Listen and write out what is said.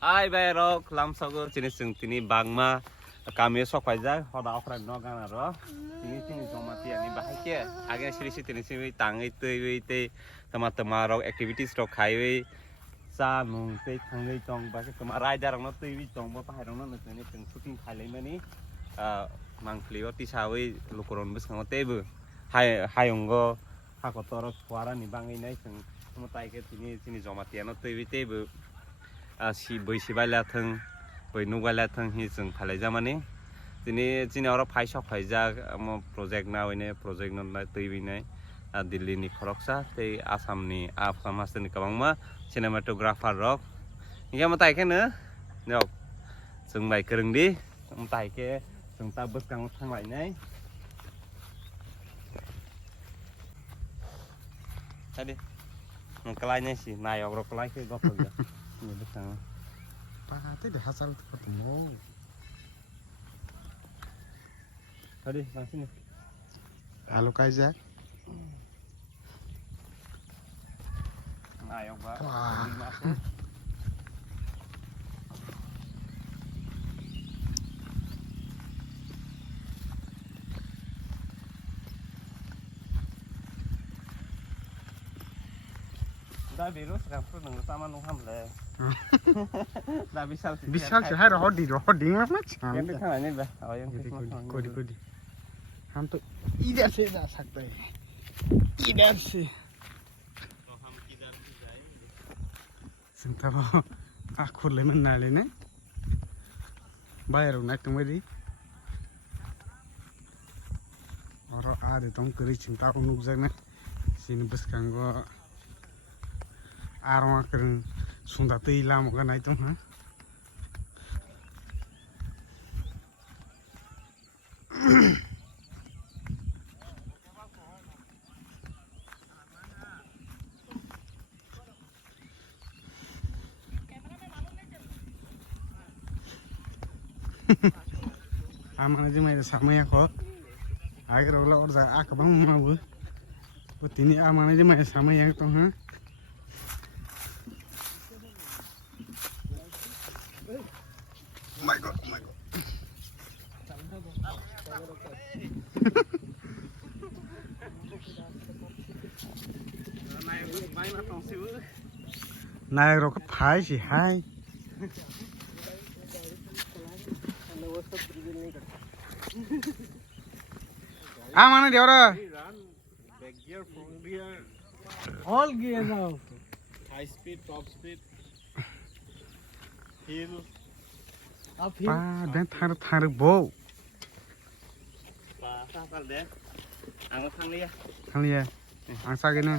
Ai bai rok lam sago chini sing tini bangma kami sok paja hoda okra no gana ro tini jomati ani bahai ke age siri tini siri tangai tei tei tama rok activities rok khai sa nung tei thangai tong ba ke tama raida rok no tei tong ba bahai rok no nani sing shooting khai lai mani mangkli o tisawi lukuron bus ngau tei bu hayongo hakotorok suara ni bangai nai sing mutai ke tini jomati ano tei bu si bai si baila thang bai nu baila thang hi jeng phalai jamani tini oro phaisa phaijak amo project na oine project no tei binai Delhi ni khoroksa tei Assam ni Assam ni kabangma cinematographer rok hingga matai ke ne nok jeng bai kereng di matai ke jeng ta beskang thanglai nai tadi kelai nai si nayok rok kelai ke gopol ya ini beskang Pati dah hasil ketemu. tadi langsung Halo Kaiza. nayok ba Wah. dah virus kan tuh nunggu sama nunggu le dah bisa Bisa sih hari hodi mas mas. yang itu kan ini dah oh yang Kodi. हम तो इधर से जा सकते हैं इधर से तो हम किधर से जाएंगे संता आखुर ले मन नाले ने बाहर ना तुम्हारी और आधे तुम करी चिंता उन्नुक जाने सीन बस कंगो आराम करें सुंदर तो इलाम होगा नहीं तुम हाँ Aman aja main sama ya kok. Akhir olah orang aku bang mau bu. Buat ini aman aja main sama ya tuh ha. My God. Này rồi có phải gì hay. mana dia orang? All gear now. high speed top speed hill Up here. Pa, dan thar bau. apa deh angkat sang dia Kali ya. Angsa gini.